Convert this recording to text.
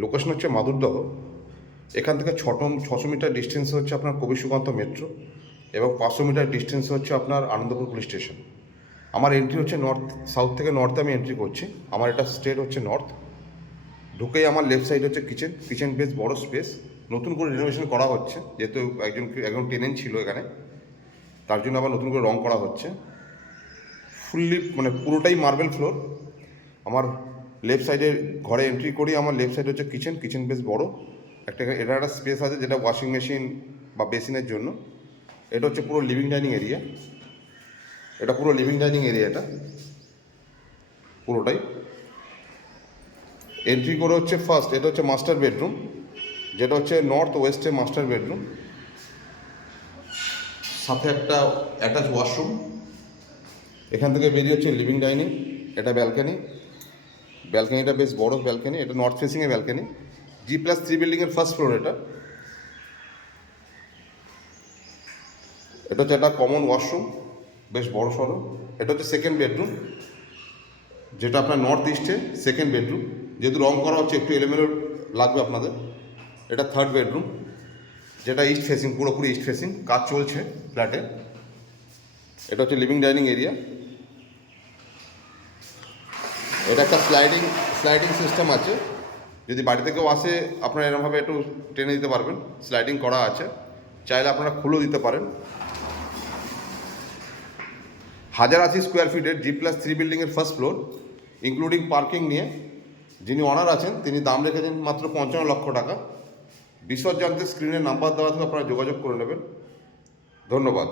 Location হচ্ছে মাধুরদহ। এখান থেকে 600 মিটার ডিস্টেন্স হচ্ছে আপনার কবি সুকান্ত মেট্রো এবং 500 মিটার ডিস্টেন্স হচ্ছে আপনার আনন্দপুর পুলিশ স্টেশন। আমার এন্ট্রি হচ্ছে নর্থ, সাউথ থেকে নর্থে আমি এন্ট্রি করছি। আমার এটা স্টেট হচ্ছে নর্থ। ঢুকেই আমার লেফট সাইড হচ্ছে কিচেন বেশ বড় স্পেস। নতুন করে রিনোভেশন করা হচ্ছে, যেহেতু একজন টেনেন্ট ছিল এখানে, তার জন্য আবার নতুন করে রং করা হচ্ছে। ফুললি মানে পুরোটাই মার্বেল ফ্লোর। আমার লেফট সাইডে ঘরে এন্ট্রি করি, আমার লেফট সাইড হচ্ছে কিচেন বেশ বড়। এটা একটা স্পেস আছে যেটা ওয়াশিং মেশিন বা বেসিনের জন্য। এটা হচ্ছে পুরো লিভিং ডাইনিং এরিয়া। এটা পুরো লিভিং ডাইনিং এরিয়া, এটা পুরোটাই। এন্ট্রি করে হচ্ছে ফার্স্ট, এটা হচ্ছে মাস্টার বেডরুম, যেটা হচ্ছে নর্থ ওয়েস্টে মাস্টার বেডরুম, সাথে একটা অ্যাটাচ ওয়াশরুম। এখান থেকে বেরিয়ে হচ্ছে লিভিং ডাইনিং, এটা ব্যালকানিটা বেশ বড় ব্যালকানি, এটা নর্থ ফেসিংয়ে ব্যালকানি। G+3 বিল্ডিংয়ের ফার্স্ট ফ্লোর এটা হচ্ছে একটা কমন ওয়াশরুম, বেশ বড় সড়ো। এটা হচ্ছে সেকেন্ড বেডরুম, যেটা আপনার নর্থ ইস্টে সেকেন্ড বেডরুম। যেহেতু রং করা হচ্ছে একটু এলোমেলো লাগবে আপনাদের। এটা থার্ড বেডরুম, যেটা ইস্ট ফেসিং, পুরোপুরি ইস্ট ফেসিং, কাজ চলছে ফ্ল্যাটে। এটা হচ্ছে লিভিং ডাইনিং এরিয়া। এটা একটা স্লাইডিং সিস্টেম আছে, যদি বাড়ি থেকেও আসে আপনারা এরকমভাবে একটু টেনে দিতে পারবেন। স্লাইডিং করা আছে, চাইলে আপনারা খুলেও দিতে পারেন। 1080 স্কোয়ার ফিটের G+3 বিল্ডিংয়ের ফার্স্ট ফ্লোর, ইনক্লুডিং পার্কিং নিয়ে। যিনি অনার আছেন তিনি দাম রেখেছেন মাত্র 55 লক্ষ টাকা। বিশদ জানতে স্ক্রিনে নাম্বার দেওয়া থেকে আপনারা যোগাযোগ করে নেবেন। ধন্যবাদ।